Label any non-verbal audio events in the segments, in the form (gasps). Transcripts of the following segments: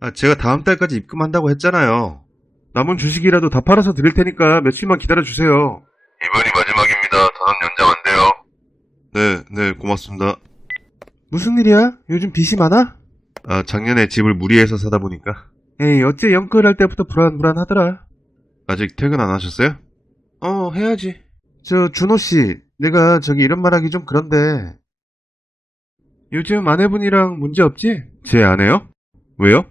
아, 제가 다음 달까지 입금한다고 했잖아요. 남은 주식이라도 다 팔아서 드릴 테니까 며칠만 기다려 주세요. 이번이 마지막입니다. 더는 연장 안 돼요. 네, 네, 고맙습니다. 무슨 일이야? 요즘 빚이 많아? 아, 작년에 집을 무리해서 사다 보니까. 에이, 어째 영끌할 때부터 불안불안하더라. 아직 퇴근 안 하셨어요? 어, 해야지. 저, 준호씨, 내가 저기 이런 말 하기 좀 그런데. 요즘 아내분이랑 문제 없지? 제 아내요? 왜요?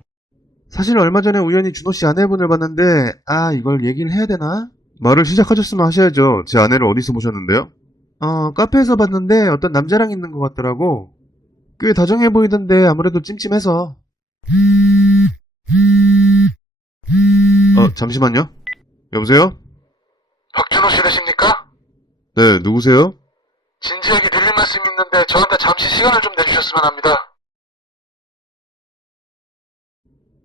사실 얼마 전에 우연히 준호 씨 아내분을 봤는데, 아, 이걸 얘기를 해야 되나? 말을 시작하셨으면 하셔야죠. 제 아내를 어디서 보셨는데요? 어, 카페에서 봤는데 어떤 남자랑 있는 것 같더라고. 꽤 다정해 보이던데 아무래도 찜찜해서. 어, 잠시만요. 여보세요? 박준호 씨 되십니까? 네, 누구세요? 진지하게 드릴 말씀이 있는데 저한테 잠시 시간을 좀 내주셨으면 합니다.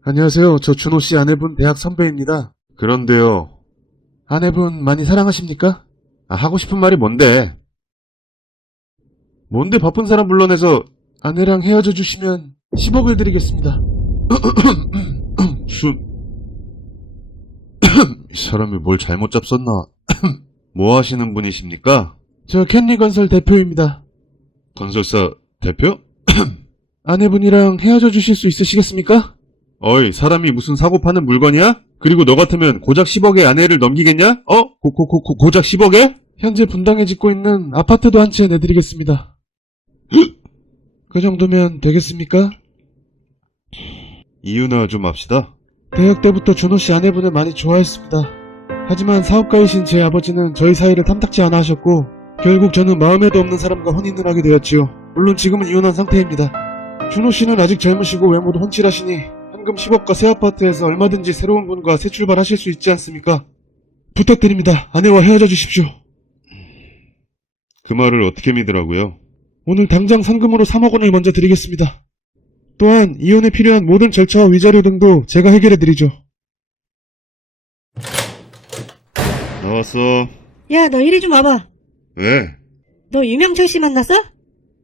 안녕하세요. 저 준호 씨 아내분 대학 선배입니다. 그런데요. 아내분 많이 사랑하십니까? 아, 하고 싶은 말이 뭔데? 뭔데 바쁜 사람 불러내서 아내랑 헤어져 주시면 10억을 드리겠습니다. (clears throat) 순. (clears throat) 이 사람이 뭘 잘못 잡섰나? (clears throat) 뭐 하시는 분이십니까? 저 캔리 건설 대표입니다. 건설사 대표? 아내분이랑 헤어져 주실 수 있으시겠습니까? 어이, 사람이 무슨 사고 파는 물건이야? 그리고 너 같으면 고작 10억의 아내를 넘기겠냐? 어? 고, 고, 고, 고, 고작 10억에? 현재 분당에 짓고 있는 아파트도 한 채 내드리겠습니다. 그 정도면 되겠습니까? 이유나 좀 합시다. 대학 때부터 준호 씨 아내분을 많이 좋아했습니다. 하지만 사업가이신 제 아버지는 저희 사이를 탐탁지 않아 하셨고, 결국 저는 마음에도 없는 사람과 혼인을 하게 되었지요. 물론 지금은 이혼한 상태입니다. 준호 씨는 아직 젊으시고 외모도 훤칠하시니 현금 10억과 새 아파트에서 얼마든지 새로운 분과 새 출발하실 수 있지 않습니까? 부탁드립니다. 아내와 헤어져 주십시오. 그 말을 어떻게 믿으라고요? 오늘 당장 상금으로 3억 원을 먼저 드리겠습니다. 또한 이혼에 필요한 모든 절차와 위자료 등도 제가 해결해 드리죠. 나왔어. 야, 너 이리 좀 와봐. 왜? 너 유명철 씨 만났어?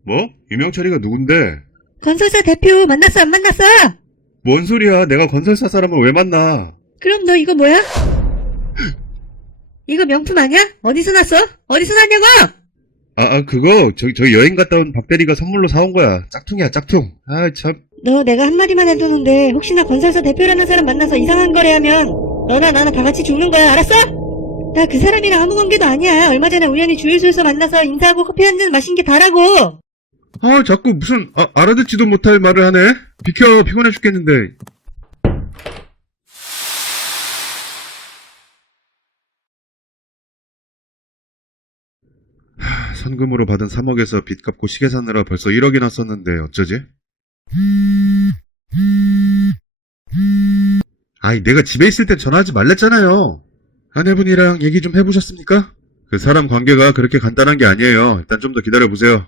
뭐? 유명철이가 누군데? 건설사 대표 만났어, 안 만났어? 뭔 소리야? 내가 건설사 사람을 왜 만나? 그럼 너 이거 뭐야? 이거 명품 아니야? 어디서 났어? 어디서 났냐고? 아, 아, 그거, 저기, 저기 여행 갔다 온 박대리가 선물로 사온 거야. 짝퉁이야, 짝퉁. 아, 참. 너 내가 한마디만 해두는데 혹시나 건설사 대표라는 사람 만나서 이상한 거래 하면 너나 나나 다 같이 죽는 거야, 알았어? 나 그 사람이랑 아무 관계도 아니야. 얼마 전에 우연히 주유소에서 만나서 인사하고 커피 한 잔 마신 게 다라고. 아, 자꾸 무슨, 아, 알아듣지도 못할 말을 하네? 비켜, 피곤해 죽겠는데. 하, 선금으로 받은 3억에서 빚 갚고 시계 사느라 벌써 1억이나 썼는데 어쩌지? 아이, 내가 집에 있을 땐 전화하지 말랬잖아요. 아내분이랑 얘기 좀 해보셨습니까? 그 사람 관계가 그렇게 간단한 게 아니에요. 일단 좀 더 기다려보세요.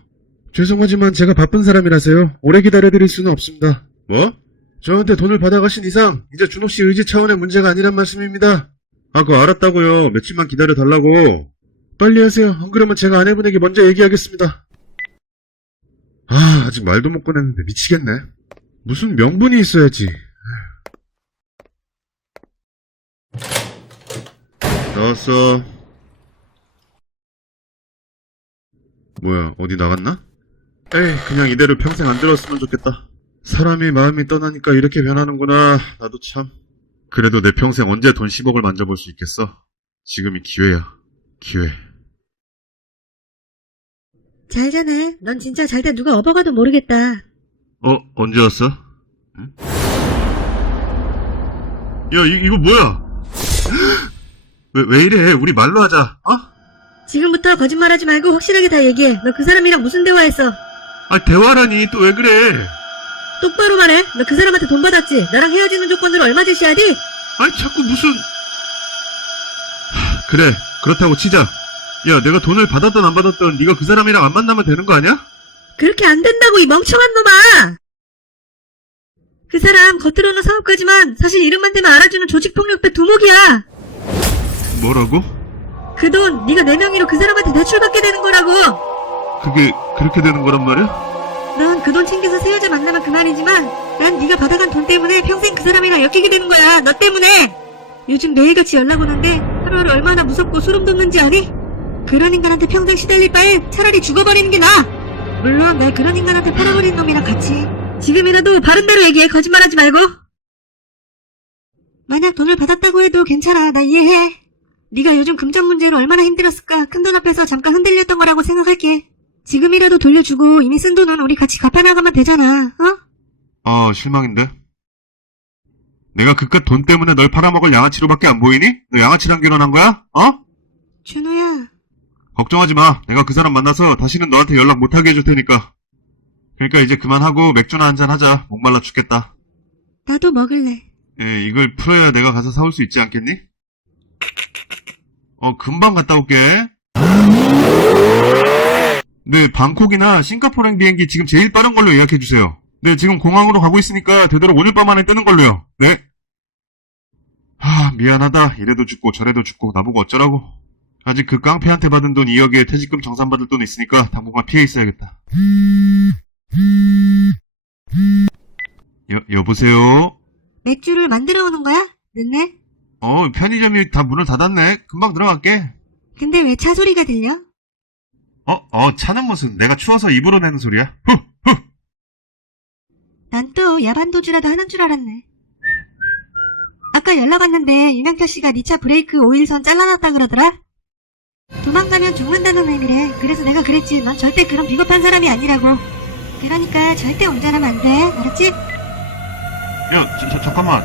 죄송하지만 제가 바쁜 사람이라서요. 오래 기다려드릴 수는 없습니다. 뭐? 저한테 돈을 받아가신 이상 이제 준호 씨 의지 차원의 문제가 아니란 말씀입니다. 아, 그거 알았다고요. 며칠만 기다려달라고. 빨리 하세요. 안 그러면 제가 아내분에게 먼저 얘기하겠습니다. 아, 아직 말도 못 꺼냈는데 미치겠네. 무슨 명분이 있어야지. 나왔어. 뭐야, 어디 나갔나? 에이, 그냥 이대로 평생 안 들었으면 좋겠다. 사람이 마음이 떠나니까 이렇게 변하는구나. 나도 참. 그래도 내 평생 언제 돈 10억을 만져볼 수 있겠어? 지금이 기회야. 기회. 잘 자네. 넌 진짜 잘 때 누가 업어가도 모르겠다. 어, 언제 왔어? 응? 야, 이, 이거 뭐야? (gasps) 왜, 왜 이래? 우리 말로 하자, 어? 지금부터 거짓말하지 말고 확실하게 다 얘기해. 너 그 사람이랑 무슨 대화했어? 아, 대화라니, 또 왜 그래? 똑바로 말해. 너 그 사람한테 돈 받았지? 나랑 헤어지는 조건으로 얼마 제시하디? 아니, 자꾸 무슨. 하, 그래, 그렇다고 치자. 야, 내가 돈을 받았던 안 받았던 네가 그 사람이랑 안 만나면 되는 거 아니야? 그렇게 안 된다고 이 멍청한 놈아! 그 사람 겉으로는 사업가지만 사실 이름만 대면 알아주는 조직폭력배 두목이야. 뭐라고? 그 돈 네가 내 명의로 그 사람한테 대출받게 되는 거라고. 그게 그렇게 되는 거란 말이야? 넌 그 돈 챙겨서 새 여자 만나면 그만이지만 난 네가 받아간 돈 때문에 평생 그 사람이랑 엮이게 되는 거야. 너 때문에. 요즘 매일같이 연락 오는데 하루하루 얼마나 무섭고 소름 돋는지 아니? 그런 인간한테 평생 시달릴 바엔 차라리 죽어버리는 게 나아. 물론 날 그런 인간한테 팔아버린 놈이랑 같이. 지금이라도 바른 대로 얘기해. 거짓말하지 말고. 만약 돈을 받았다고 해도 괜찮아. 나 이해해. 네가 요즘 금전 문제로 얼마나 힘들었을까. 큰 돈 앞에서 잠깐 흔들렸던 거라고 생각할게. 지금이라도 돌려주고 이미 쓴 돈은 우리 같이 갚아나가면 되잖아. 어? 아, 실망인데. 내가 그깟 돈 때문에 널 팔아먹을 양아치로밖에 안 보이니? 너 양아치랑 결혼한 거야? 어? 준호야. 걱정하지 마. 내가 그 사람 만나서 다시는 너한테 연락 못하게 해줄 테니까. 그러니까 이제 그만하고 맥주나 한잔 하자. 목말라 죽겠다. 나도 먹을래. 예, 이걸 풀어야 내가 가서 사올 수 있지 않겠니? 어, 금방 갔다 올게. 네, 방콕이나 싱가포르행 비행기 지금 제일 빠른 걸로 예약해 주세요. 네, 지금 공항으로 가고 있으니까 되도록 오늘 밤 안에 뜨는 걸로요. 네. 하, 미안하다. 이래도 죽고 저래도 죽고 나보고 어쩌라고. 아직 그 깡패한테 받은 돈 2억에 퇴직금 정산받을 돈 있으니까 당분간 피해 있어야겠다. 여, 여보세요? 맥주를 만들어 오는 거야? 늦네? 어, 편의점이 다 문을 닫았네. 금방 들어갈게. 근데 왜 차 소리가 들려? 어, 어, 차는 무슨 내가 추워서 입으로 내는 소리야? 후, 후. 난 또 야반도주라도 하는 줄 알았네. 아까 연락 왔는데 유명태 씨가 네 차 브레이크 오일선 잘라놨다 그러더라? 도망가면 죽는다는 의미래. 그래서 내가 그랬지. 넌 절대 그런 비겁한 사람이 아니라고. 그러니까 절대 운전하면 안 돼. 알았지? 야, 저, 저, 잠깐만.